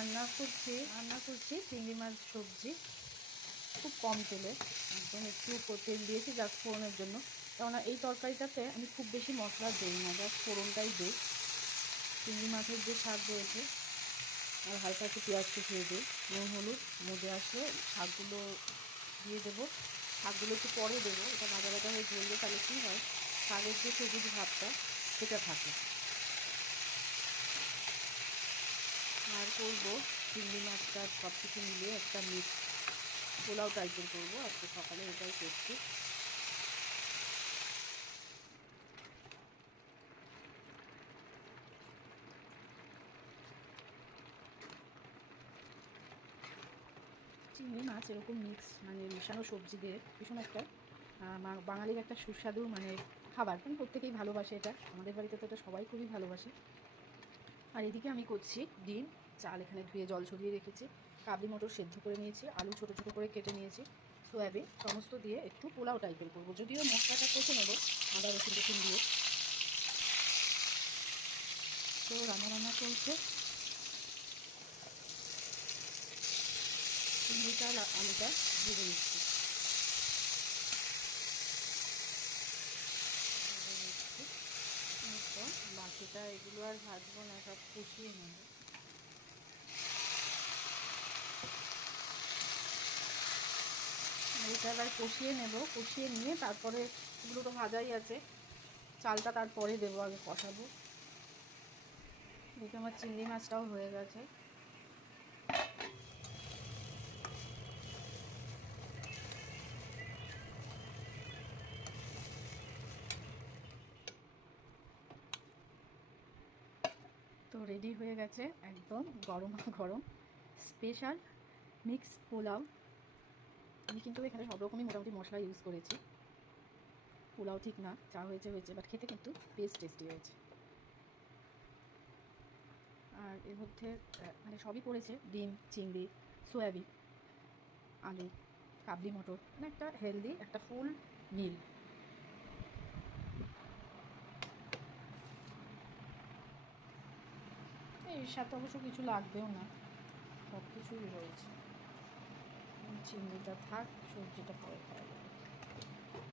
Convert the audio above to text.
রান্না করছি চিংড়ি মাছ সবজি, খুব কম তেলে, একদম একটু তেল দিয়েছি জাস্ট ফোড়নের জন্য। কেননা এই তরকারিটাতে আমি খুব বেশি মশলা দিই না, জাস্ট ফোড়নটাই দিই। চিংড়ি মাছের যে স্বাদ রয়েছে, আর হালকা একটু পেঁয়াজ কুচিয়ে দিই, নুন হলুদ মজে আসলে শাকগুলো দিয়ে দেবো। শাকগুলো একটু পরে দেবো, এটা ভাজা ভাজা হয়ে ঝরলে তাহলে কী হয়, শাকের যে সবুজ ভাবটা সেটা থাকে। আর করবো চিংড়ি মাছটা সব কিছু মিলিয়ে একটা মিক্স পোলাও টাইপের করবো। আজকে সকালে এটাই করছি। চিংড়ি মাছ এরকম মিক্স মানে মেশানো সবজি দিয়ে ভীষণ একটা বাঙালির একটা সুস্বাদু মানে খাবার, মানে প্রত্যেকেই ভালোবাসে এটা, আমাদের বাড়িতে তো এটা সবাই খুবই ভালোবাসে। আর এদিকে আমি করছি ডিম, চাল এখানে ধুয়ে জল ছড়িয়ে রেখেছি, কাবলি মটর সেদ্ধ করে নিয়েছি, আলু ছোটো ছোটো করে কেটে নিয়েছি, সয়াবিন সমস্ত দিয়ে একটু পোলাও টাইপের করবো। যদিও মশলাটা কষে নেবো আদা রসুন রসুন দিয়ে। তো রান্না চলছে, চিংড়িটা আলুটা ভেজে নিচ্ছি। বাকিটা এগুলো আর ভাজবো না, সব কষিয়ে নেব। এটা এবার কষিয়ে নেব, কষিয়ে নিয়ে তারপরে এগুলো তো ভাজাই আছে, চালটা তারপরে দেবো, আগে কষাবো। দেখে আমার চিংড়ি মাছটাও হয়ে গেছে। তো রেডি হয়ে গেছে একদম গরম গরম স্পেশাল মিক্স পোলাও। আমি কিন্তু এখানে সব রকমই মোটামুটি মশলা ইউজ করেছি। পোলাও ঠিক না, যা হয়েছে হয়েছে, বাট খেতে কিন্তু বেশ টেস্টি হয়েছে। আর এর মধ্যে মানে সবই পড়েছে, ডিম, চিংড়ি, সয়াবিন, আলু, কাবলি মটর, মানে একটা হেলদি একটা ফুল মিল। এর সাথে অবশ্য কিছু লাগবেও না, সব কিছুই রয়েছে। চিংড়িটা থাক, সবজিটা পরে খাওয়া যাবে।